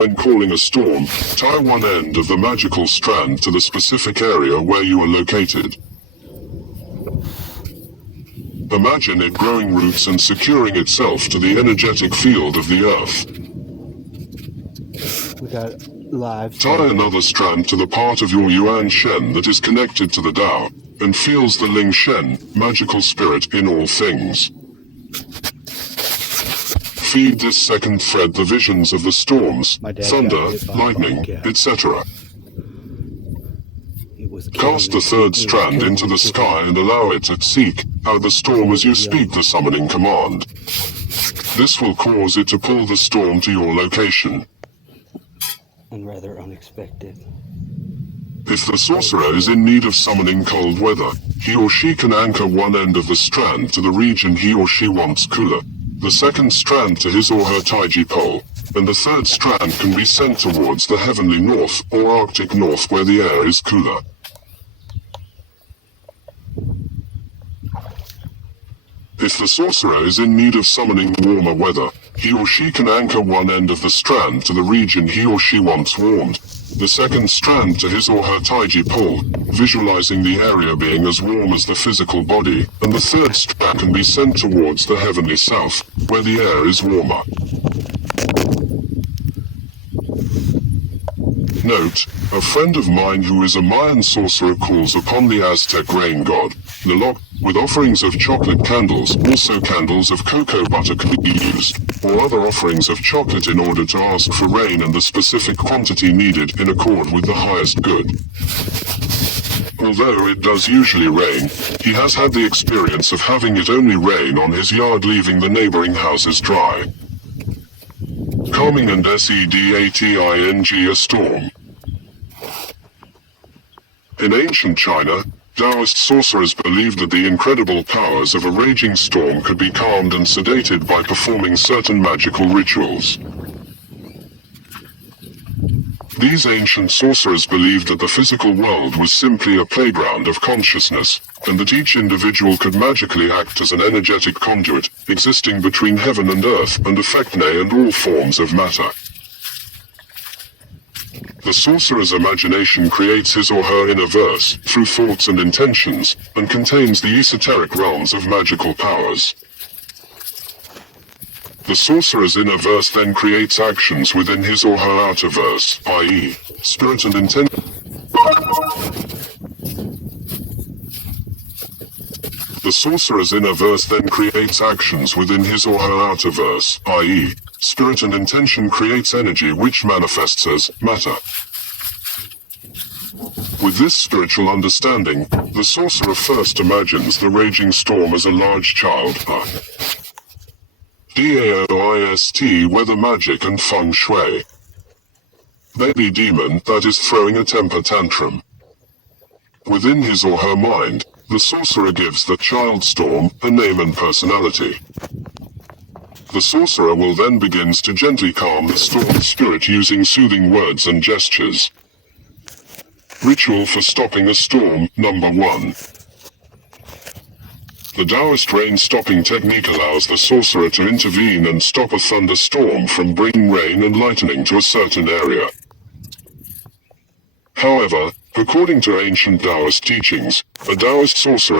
When calling a storm, tie one end of the magical strand to the specific area where you are located. Imagine it growing roots and securing itself to the energetic field of the earth. We got live. Tie another strand to the part of your Yuan Shen that is connected to the Tao, and feels the Ling Shen, magical spirit in all things. Feed this second thread the visions of the storms, thunder, lightning, etc. Cast the third strand into the sky and allow it to seek out the storm as you speak the summoning command. This will cause it to pull the storm to your location. And rather unexpected. If the sorcerer is in need of summoning cold weather, he or she can anchor one end of the strand to the region he or she wants cooler, the second strand to his or her Taiji pole, and the third strand can be sent towards the heavenly north or Arctic north where the air is cooler. If the sorcerer is in need of summoning warmer weather, he or she can anchor one end of the strand to the region he or she wants warmed, the second strand to his or her Taiji pole, visualizing the area being as warm as the physical body, and the third strand can be sent towards the heavenly south, where the air is warmer. Note, a friend of mine who is a Mayan sorcerer calls upon the Aztec rain god, Tlaloc, with offerings of chocolate candles. Also candles of cocoa butter can be used, or other offerings of chocolate in order to ask for rain and the specific quantity needed in accord with the highest good. Although it does usually rain, he has had the experience of having it only rain on his yard, leaving the neighboring houses dry. Calming and sedating a storm. In ancient China, Taoist sorcerers believed that the incredible powers of a raging storm could be calmed and sedated by performing certain magical rituals. These ancient sorcerers believed that the physical world was simply a playground of consciousness, and that each individual could magically act as an energetic conduit, existing between heaven and earth and affect and all forms of matter. The sorcerer's imagination creates his or her inner verse through thoughts and intentions, and contains the esoteric realms of magical powers. The sorcerer's inner verse then creates actions within his or her outer verse, i.e., spirit and intention. The sorcerer's inner verse then creates actions within his or her outer verse, i.e., spirit and intention creates energy which manifests as matter. With this spiritual understanding, the sorcerer first imagines the raging storm as a large child, Daoist weather magic and feng shui. Baby demon that is throwing a temper tantrum. Within his or her mind, the sorcerer gives the child storm a name and personality. The sorcerer will then begins to gently calm the storm spirit using soothing words and gestures. Ritual for stopping a storm, number 1. The Taoist rain-stopping technique allows the sorcerer to intervene and stop a thunderstorm from bringing rain and lightning to a certain area. However, according to ancient Taoist teachings, a Taoist sorcerer